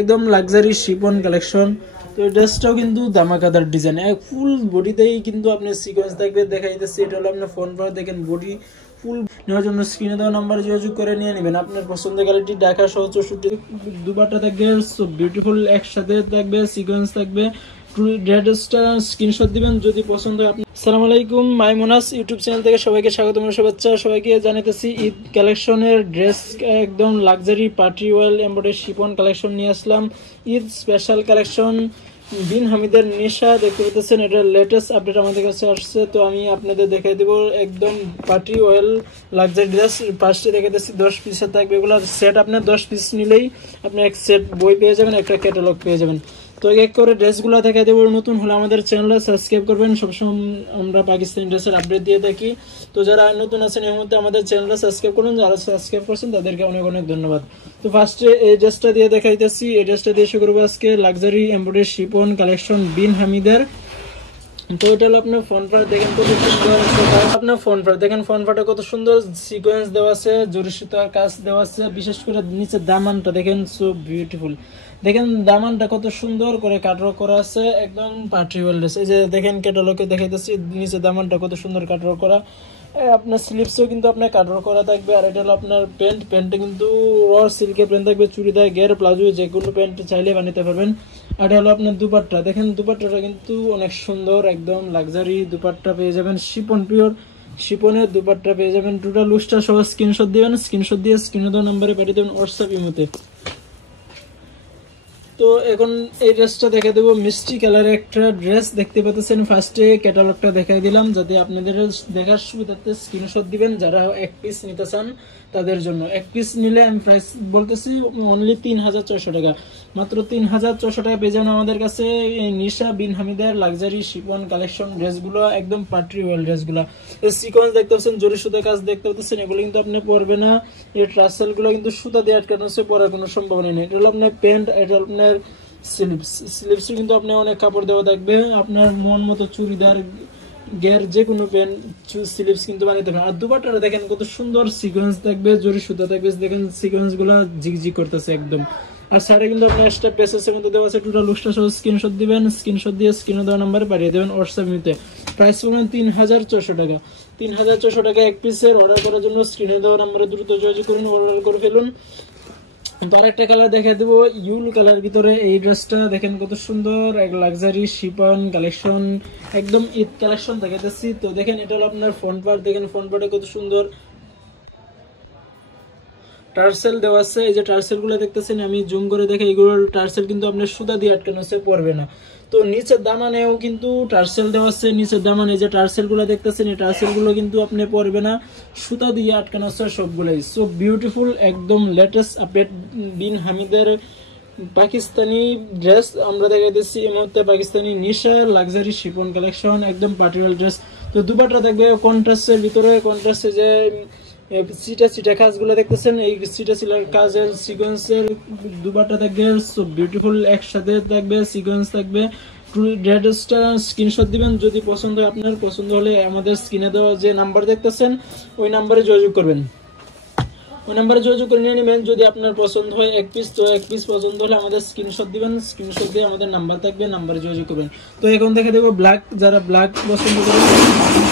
একদম luxury Shipon collection. তো এই ড্রেসটাও কিন্তু দামাকাদার ডিজাইন, ফুল বডিতেই কিন্তু আপনার সিকোয়েন্স থাকবে। দেখাই দিচ্ছি, এটা হলো আপনার ফোন পর দেখেন বডি ফুল। নেওয়ার জন্য স্ক্রিনে দেওয়া নাম্বারে যোগাযোগ করে নিয়ে নেবেন আপনার পছন্দের কোয়ালিটি। ঢাকা সহ 64 দুপাট্টা থাকবে, সো বিউটিফুল, একসাথে থাকবে, সিকোয়েন্স থাকবে। ড্রেসটা স্ক্রিনশট দিবেন যদি পছন্দ হয় আপনি। আসসালামু আলাইকুম, মাইমুনাস ইউটিউব চ্যানেল থেকে সবাইকে স্বাগতম, শুভেচ্ছা। সবাইকে জানাতেছি ঈদ কালেকশনের ড্রেস, একদম luxury party well embroidery chiffon collection নিয়ে আসলাম। ঈদ স্পেশাল কালেকশন বিন হামিদের নিশা দেখতে পেতেছেন, এটা লেটেস্ট আপডেট আমাদের কাছে আসছে। তো আমি আপনাদের দেখাই দেবো একদম পার্টি ওয়েল লাক্সারি ড্রেস। ফার্স্টে দেখাতেছি 10 পিসের থাকবে, এগুলো সেট আপনার 10 পিস নিলেই আপনি এক সেট বই পেয়ে যাবেন, একটা ক্যাটালগ পেয়ে যাবেন। তো এক করে ড্রেসগুলো দেখাই দেবো। নতুন হলে আমাদের চ্যানেলটা সাবস্ক্রাইব করবেন, সবসময় আমরা পাকিস্তানি ড্রেসের আপডেট দিয়ে থাকি। তো যারা নতুন আছেন এই মুহূর্তে আমাদের চ্যানেলটা সাবস্ক্রাইব করুন, যারা সাবস্ক্রাইব করছেন তাদেরকে অনেক অনেক ধন্যবাদ। তো ফার্স্টে এই ড্রেসটা দিয়ে দেখাইতেছি, এই ড্রেসটা দিয়ে শুরু করবো আজকে। লাক্সারি এমব্রয়ডারি শিপন কালেকশন বিন হামিদের। তো এটা হলো আপনার ফ্রন্ট পার্ট, দেখেন কত সুন্দর। আপনার ফ্রন্ট পার্ট দেখেন, ফ্রন্ট পার্টে কত সুন্দর সিকোয়েন্স দেওয়া আছে, জরি সুতার কাজ দেওয়া আছে। বিশেষ করে নিচের দামানটা দেখেন, সো বিউটিফুল। দেখেন দামানটা কত সুন্দর করে কাটওয়ার্ক করা আছে, একদম পার্টি ওয়েল ড্রেস। এই যে দেখেন ক্যাটালগে দেখাইতেছি, নিচে দামানটা কত সুন্দর কাটওয়ার্ক করা। আপনার স্লিপসও কিন্তু আপনার কাটওয়ার্ক করা থাকবে। আর এটা হলো আপনার প্যান্টে কিন্তু র সিল্কের প্যান্ট থাকবে, চুড়িদার গের প্লাজো যে কোনো প্যান্ট চাইলে বানাতে পারবেন। আর এটা হলো আপনার দুপাট্টা, দেখেন দুপাট্টাটা কিন্তু অনেক সুন্দর, একদম লাক্সারি দুপাট্টা পেয়ে যাবেন, শিপন পিওর শিপনের দুপাট্টা পেয়ে যাবেন। টোটাল লুজটা সহ স্ক্রিনশট দিবেন, স্ক্রিনশট দিয়ে স্ক্রিনে দেওয়া নাম্বারে পাঠিয়ে দেবেন হোয়াটসঅ্যাপ ইমোতে। তো এখন এই ড্রেসটা দেখে দেবো, মিষ্টি কালারের একটা ড্রেস দেখতে পাচ্ছেন। ফার্স্টে ক্যাটালগটা দেখাই দিলাম, যাতে আপনাদের দেখার সুবিধাতে স্ক্রিনশট দিবেন। যারা এক পিস নিতে চান তাদের জন্য, এক পিস নিলে আমি প্রাইস বলতেছি অনলি 3600 টাকা, মাত্র 3600 টাকা পেয়ে যান আমাদের কাছে এই নিশা বিন হামিদের লাক্সারি শিপন কালেকশন ড্রেসগুলো, একদম পার্টি ওয়েল ড্রেসগুলো। এই সিকোয়েন্স দেখতে পাচ্ছেন, জরি সুতা কাজ দেখতে পাচ্ছেন, এগুলো কিন্তু আপনি পরবে না। এই ট্রাসেলগুলো কিন্তু সুতা দিয়ে আটকানো আছে, পরার কোনো সম্ভাবনা নেই। এটা হলো আপনার প্যান্ট, এটা আপনার স্লিপস কিন্তু আপনি অনেক কাপড় দেওয়া থাকবে, আপনার মন মতো চুড়িদার গের যে কোনো প্যান্ট স্লিপস কিন্তু বানাইতে পারেন। আর দুপাট্টাটা দেখেন কত সুন্দর সিকোয়েন্স থাকবে, জরি সুতা থাকবে, দেখেন সিকোয়েন্স গুলা ঝিকঝিক করতেছে একদম। আর সাইডে কিন্তু আপনার এক্সট্রা পেসেসের মধ্যে দেওয়া আছে। টোটাল লুকসটা সহ স্ক্রিনশট দিবেন, স্ক্রিনশট দিয়ে স্ক্রিনে দেওয়া নাম্বারে পাঠিয়ে দেবেন হোয়াটসঅ্যাপ নিতে। প্রাইস পড়বেন 3400 টাকা। 3400 টাকা এক পিসের। অর্ডার করার জন্য স্ক্রিনে দেওয়া নাম্বারে দ্রুত যোগাযোগ করুন, অর্ডার করে ফেলুন। তো আরেকটা কালার দেখে দেবো, ইউল কালার ভিতরে এই ড্রেসটা দেখেন কত সুন্দর, এক লাক্সারি শিপন কালেকশন, একদম ঈদ কালেকশন দেখাতেছি। তো দেখেন এটা হলো আপনার ফ্রন্ট পার্ট, দেখেন ফ্রন্ট পার্টে কত সুন্দর টার্সেল দেওয়া আছে। এই যে টার্সেল গুলো দেখতেছেন, আমি জুম করে দেখে, এগুলো টার্সেল কিন্তু আপনার সুতা দিয়ে আটকানো আছে, পড়বে না। তো নিচের দামানেও কিন্তু টার্সেল দেওয়া আছে, নিচের দামানে যে টার্সেল গুলো দেখতেছেন, এই টার্সেল গুলো কিন্তু আপনি পড়বে না, সুতা দিয়ে আটকানো আছে সবগুলাই। সো বিউটিফুল, একদম লেটেস্ট আপডেট বিন হামিদের পাকিস্তানি ড্রেস আমরা দেখাইতেছি এই মুহূর্তে। পাকিস্তানি নিশা লাক্সারি শিপন কালেকশন, একদম পার্টিওয়াল ড্রেস। তো দুপাট্টা থাকবে কন্ট্রাস্টের ভিতরে, কন্ট্রাস্টে যে সিটা সিটা কাজগুলো দেখতেছেন, এই সিটা সিলার কাজের সিকোয়েন্সের দুপাট্টা থাকবে, সো বিউটিফুল, একসাথে থাকবে, সিকোয়েন্স থাকবে। ড্রেসটা স্ক্রিনশট দিবেন যদি পছন্দ হয় আপনার। পছন্দ হলে আমাদের স্ক্রিনে দেওয়া যে নাম্বার দেখতেছেন ওই নাম্বারে যোগাযোগ করবেন, ওই নাম্বারে যোগাযোগ করে নিয়ে নেবেন। যদি আপনার পছন্দ হয় এক পিস, তো এক পিস পছন্দ হলে আমাদের স্ক্রিনশট দিবেন, স্ক্রিনশট দিয়ে আমাদের নাম্বার থাকবে, নাম্বারে যোগাযোগ করবেন। তো এখন দেখে দেবো ব্ল্যাক, যারা ব্ল্যাক পছন্দ করেন,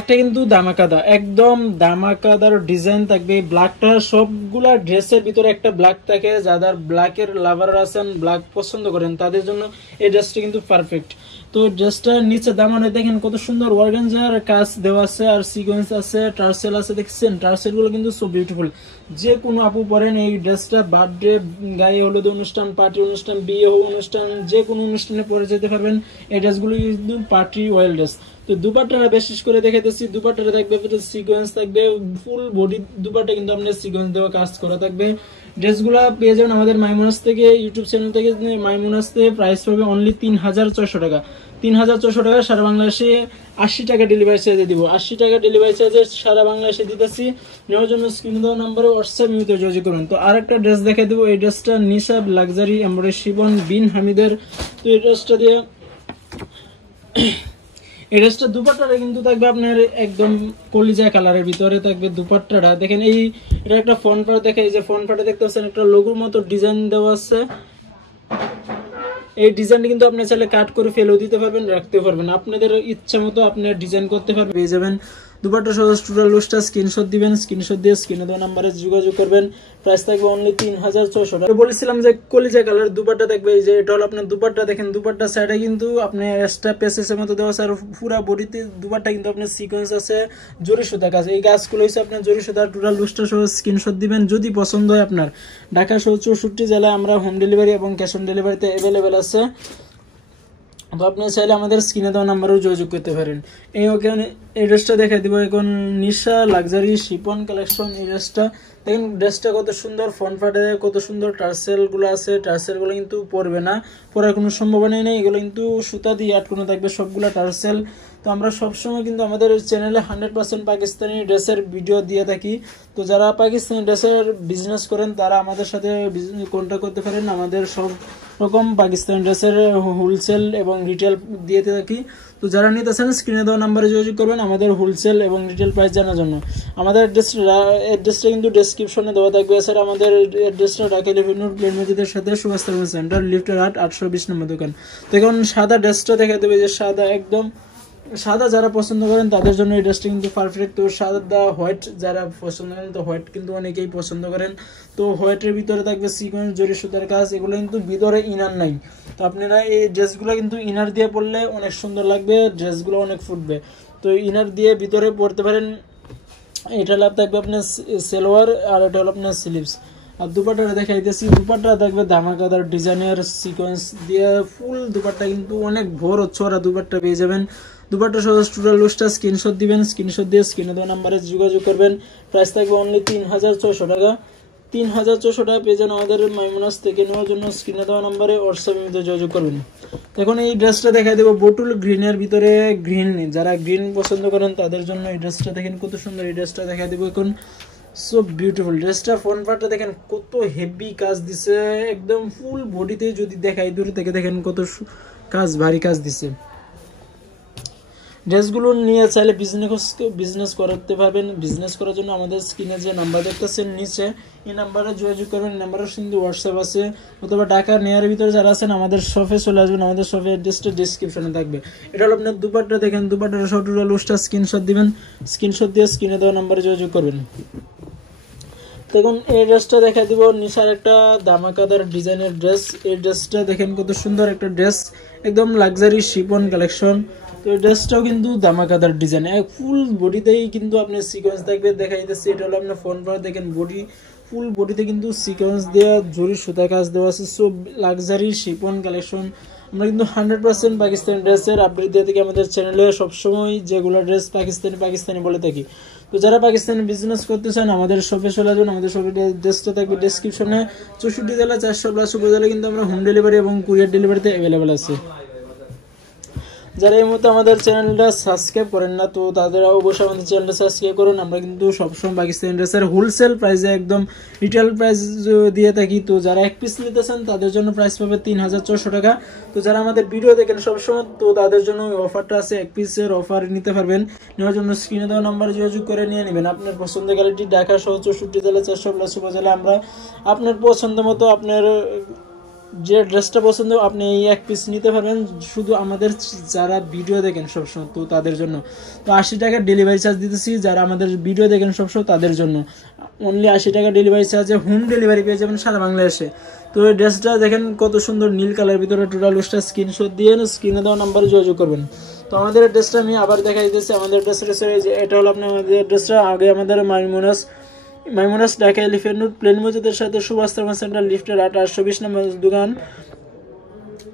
এটা কিন্তু দামাকাদা, একদম দামাকাদার ডিজাইন থাকবে। ব্ল্যাকটা সবগুলা ড্রেসের ভিতরে একটা ব্ল্যাক থাকে, যাদের ব্ল্যাকের লাভার আছেন, ব্ল্যাক পছন্দ করেন, তাদের জন্য এই ড্রেসটা কিন্তু পারফেক্ট। তো ড্রেসটার নিচে দামানে দেখেন কত সুন্দর অর্গানজার কাজ দেওয়া আছে, আর সিকোয়েন্স আছে, টার্সেল আছে, দেখছেন টার্সেল গুলো কিন্তু সো বিউটিফুল। যে কোনো আপু পরেন এই ড্রেসটা, বার্থডে, গায়ে হলুদ অনুষ্ঠান, পার্টি অনুষ্ঠান, বিয়ে অনুষ্ঠান, যে কোনো অনুষ্ঠানে পরে যেতে পারবেন। এই ড্রেসগুলো কিন্তু পার্টি ওয়েল ড্রেস। তো দুপাট্টাটা বিশেষ করে দেখাইতেছি, দুপাট্টাটা থাকবে সিকোয়েন্স থাকবে, ফুল বডি দুপাট্টা কিন্তু আপনার সিকোয়েন্স দেওয়া কাজ করা থাকবে। ড্রেসগুলা পেয়ে যাবেন আমাদের মাইমুনাস থেকে, ইউটিউব চ্যানেল থেকে মাইমুনাস থেকে। প্রাইস পাবে অনলি 3400 টাকা। 3400 টাকা সারা বাংলাদেশে 80 টাকা ডেলিভারি চার্জে দিব, 80 টাকা ডেলিভারি চার্জে সারা বাংলাদেশে দিতেছি। নেওয়ার জন্য স্ক্রিনে দেওয়া নাম্বারে হোয়াটসঅ্যাপ ইউতে যোগাযোগ করুন। তো আরেকটা ড্রেস দেখে দেবো, এই ড্রেসটা নিশা লাক্সারি এমব্রয়ডারি শিফন বিন হামিদের। তো এই ড্রেসটা দিয়ে, এই ড্রেসটা দুপাট্টাটা কিন্তু থাকবে আপনার একদম কলিজা কালারের ভিতরে থাকবে দুপাট্টাটা। দেখেন এই এটা একটা ফ্রন্ট পার্ট, দেখে এই যে ফ্রন্ট পার্টে দেখতে পাচ্ছেন একটা লোগোর মতো ডিজাইন দেওয়া আছে, এই ডিজাইনটা কিন্তু আপনি চাইলে কাট করে ফেলেও দিতে পারবেন, রাখতে পারবেন, আপনাদের ইচ্ছা মতো আপনি ডিজাইন করতে পারবেন। পেয়ে যাবেন দুপাট্টা সহ টোটাল লুজটা স্ক্রিনশট দিবেন, স্ক্রিনশট দিয়ে স্ক্রিনে দেওয়া নাম্বারে যোগাযোগ করবেন। প্রাইস থাকবে অনলি 3600 টাকা। বলেছিলাম যে কলিজা কালার দুপাট্টা থাকবে, এই যে এটা হলো আপনার দুপাট্টা, দেখেন দুপাট্টা সাইডে কিন্তু আপনি এক্সট্রা পেসেসের মতো দেওয়া আছে, আর পুরো বডিতে দুপাট্টা কিন্তু আপনার সিকোয়েন্স আছে, জরি সুতা কাজ, এই গাছগুলো হচ্ছে আপনার জরি সুতা। টোটাল লুজটা সহ স্ক্রিনশট দিবেন, যদি পছন্দ হয় আপনার। ঢাকা সহ 64 জেলায় আমরা হোম ডেলিভারি এবং ক্যাশ অন ডেলিভারিতে অ্যাভেলেবেল আছে। তো আপনি চাইলে আমাদের স্ক্রিনে দেওয়া নাম্বারেও যোগাযোগ করতে পারেন। এই ওখানে এই ড্রেসটা দেখাই দিব এখন, নিশা লাক্সারি শিপন কালেকশন। এই ড্রেসটা দেখেন, ড্রেসটা কত সুন্দর, ফ্রন্ট পার্টে কত সুন্দর টার্সেল গুলো আছে, টার্সেল গুলো কিন্তু পরবে না, পরার কোনো সম্ভাবনাই নেই, এগুলো কিন্তু সুতা দিয়ে আটকানো থাকবে সবগুলা টার্সেল। তো আমরা সবসময় কিন্তু আমাদের চ্যানেলে 100% পাকিস্তানি ড্রেসের ভিডিও দিয়ে থাকি। তো যারা পাকিস্তানি ড্রেসের বিজনেস করেন তারা আমাদের সাথে কন্ট্যাক্ট করতে পারেন, আমাদের সব রকম পাকিস্তানি ড্রেসের হোলসেল এবং রিটেল দিয়ে থাকি। তো যারা নিতেছেন স্ক্রিনে দেওয়া নাম্বারে যোগাযোগ করবেন আমাদের হোলসেল এবং রিটেল প্রাইস জানার জন্য। আমাদের অ্যাড্রেসটা কিন্তু ডেসক্রিপশনে দেওয়া থাকবে। এছাড়া আমাদের অ্যাড্রেসটা ঢাকা রেভিনিউর প্লেন মসজিদের সাথে সুভাষ সেন্টার, লিফটের 820 নম্বর দোকান। তো এখন সাদা ড্রেসটা দেখা দেবে, যে সাদা একদম সাদা যারা পছন্দ করেন তাদের জন্য এই ড্রেসটা কিন্তু পারফেক্ট। তো সাদা হোয়াইট যারা পছন্দ করেন, তো হোয়াইট কিন্তু অনেকেই পছন্দ করেন। তো হোয়াইটের ভিতরে থাকবে সিকোয়েন্স জরি সুতার কাজ, এগুলো কিন্তু ভিতরে ইনার নাই। তো আপনারা এই ড্রেসগুলো কিন্তু ইনার দিয়ে পরলে অনেক সুন্দর লাগবে, ড্রেসগুলো অনেক ফুটবে। তো ইনার দিয়ে ভিতরে পরতে পারেন। এটা লাভ থাকবে আপনার সেলোয়ার, আর এটা হলো আপনার স্লিভস। আর দুপাট্টাটা দেখাইতেছি, দুপাট্টা থাকবে ধামাকাদার ডিজাইনের সিকোয়েন্স দিয়ে ফুল দুপাট্টা, কিন্তু অনেক বড় চড়া দুপাট্টা পেয়ে যাবেন। দুপাট্টা সহ টোটাল লুজটা স্ক্রিনশট দিবেন, স্ক্রিনশট দিয়ে স্ক্রিনে দেওয়া নাম্বারে যোগাযোগ করবেন। প্রাইস থাকবে অনলি 3600 টাকা। 3600 টাকা পেয়ে যান আমাদের মাইমুনাস থেকে। নেওয়ার জন্য স্ক্রিনে দেওয়া নাম্বারে হোয়াটসঅ্যাপের মধ্যে যোগাযোগ করবেন। এখন এই ড্রেসটা দেখাই দেবো বোটুল গ্রিনের ভিতরে, গ্রিন যারা গ্রিন পছন্দ করেন তাদের জন্য এই ড্রেসটা দেখেন কত সুন্দর। এই ড্রেসটা দেখাই দেবো এখন, সো বিউটিফুল। ড্রেসটা ফ্রন্ট পার্টটা দেখেন কত হেভি কাজ দিছে, একদম ফুল বডিতে যদি দেখাই দূরে থেকে দেখেন কত কাজ, ভারী কাজ দিছে। ড্রেসগুলো নিয়ে চাইলে বিজনেস করতে পারবেন। বিজনেস করার জন্য আমাদের স্ক্রিনে যে নাম্বার দেখতেছেন নিচে, এই নাম্বারে যোগাযোগ করবেন। নাম্বারে কিন্তু হোয়াটসঅ্যাপ আছে, অথবা ঢাকা নেয়ার ভিতরে যারা আছেন আমাদের শপে চলে আসবেন। আমাদের শপের অ্যাড্রেসটা ডিসক্রিপশনে থাকবে। এটা হলো আপনার দুপাট্টা, দেখেন দুপাট্টার সব টোটাল লুজটা স্ক্রিনশট দিবেন, স্ক্রিনশট দিয়ে স্ক্রিনে দেওয়া নাম্বারে যোগাযোগ করবেন। দেখুন এই ড্রেসটা দেখা দিব, নিশার একটা ধামাকাদার ডিজাইনের ড্রেস। এই ড্রেসটা দেখেন কত সুন্দর একটা ড্রেস, একদম লাক্সারি শিপন কালেকশন। তো এই ড্রেসটাও কিন্তু ধামাকাদার ডিজাইন, ফুল বডিতেই কিন্তু আপনার সিকোয়েন্স থাকবে। দেখাই দিচ্ছি, এটা হলো আপনার ফোন পর দেখেন বডি, ফুল বডিতে কিন্তু সিকোয়েন্স দেওয়া, জরি সুতা কাজ দেওয়া আছে। So luxury Shipon collection. আমরা কিন্তু 100% পাকিস্তানি ড্রেসের আপডেট দিয়ে থাকি আমাদের চ্যানেলে সবসময়, যেগুলো ড্রেস পাকিস্তানি বলে থাকি। তো যারা পাকিস্তানি বিজনেস করতে চান আমাদের শপে চলে আসবেন। আমাদের শপের ড্রেসটা থাকবে ডেসক্রিপশনে। 64 জেলা 400+ উপজেলা কিন্তু আমরা হোম ডেলিভারি এবং কুরিয়ার ডেলিভারিতে অ্যাভেলেবেল আছে। যারা এই মুহূর্তে আমাদের চ্যানেলটা সাবস্ক্রাইব করেন না, তো তাদের অবশ্যই আমাদের চ্যানেলটা সাবস্ক্রাইব করুন। আমরা কিন্তু সবসময় পাকিস্তানি ড্রেসের হোলসেল প্রাইসে একদম রিটেল প্রাইস দিয়ে থাকি। তো যারা এক পিস নিতে চান তাদের জন্য প্রাইস পাবে 3400 টাকা। তো যারা আমাদের ভিডিও দেখেন সবসময়, তো তাদের জন্য ওই অফারটা আছে, এক পিসের অফার নিতে পারবেন। নেওয়ার জন্য স্ক্রিনে দেওয়া নাম্বারে যোগাযোগ করে নিয়ে নেবেন আপনার পছন্দের কোয়ালিটি। ঢাকা সহ 64 জেলা 400+ উপজেলা আমরা আপনার পছন্দ মতো আপনার যে ড্রেসটা পছন্দ আপনি এই এক পিস নিতে পারবেন। শুধু আমাদের যারা ভিডিও দেখেন সবসময়, তো তাদের জন্য তো 80 টাকা ডেলিভারি চার্জ দিতেছি। যারা আমাদের ভিডিও দেখেন সবসময় তাদের জন্য অনলি 80 টাকা ডেলিভারি চার্জে হোম ডেলিভারি পেয়ে যাবেন সারা বাংলাদেশে। তো এই ড্রেসটা দেখেন কত সুন্দর নীল কালার ভিতরে, টোটাল ড্রেসটা স্ক্রিনশট দিয়ে স্ক্রিনে দেওয়া নাম্বারে যোগাযোগ করবেন। তো আমাদের ড্রেসটা আমি আবার দেখাই দিতেছি। আমাদের ড্রেসটা এটা হলো আপনার আমাদের ড্রেসটা, আগে আমাদের মাইমুনাস ঢাকা এলিফ্যান্ট রোড প্লেন মসজিদের সাথে সুভাষ সেন্টার, লিফটের 820 নম্বর দোকান।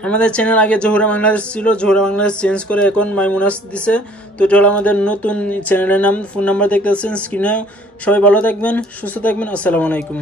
আমাদের চ্যানেল আগে জোহরা বাংলাদেশ ছিল, জোহরা বাংলাদেশ চেঞ্জ করে এখন মাইমুনাস দিছে। তো এটা হলো আমাদের নতুন চ্যানেলের নাম। ফোন নাম্বার দেখতে পাচ্ছেন স্ক্রিনে। সবাই ভালো থাকবেন, সুস্থ থাকবেন। আসসালামু আলাইকুম।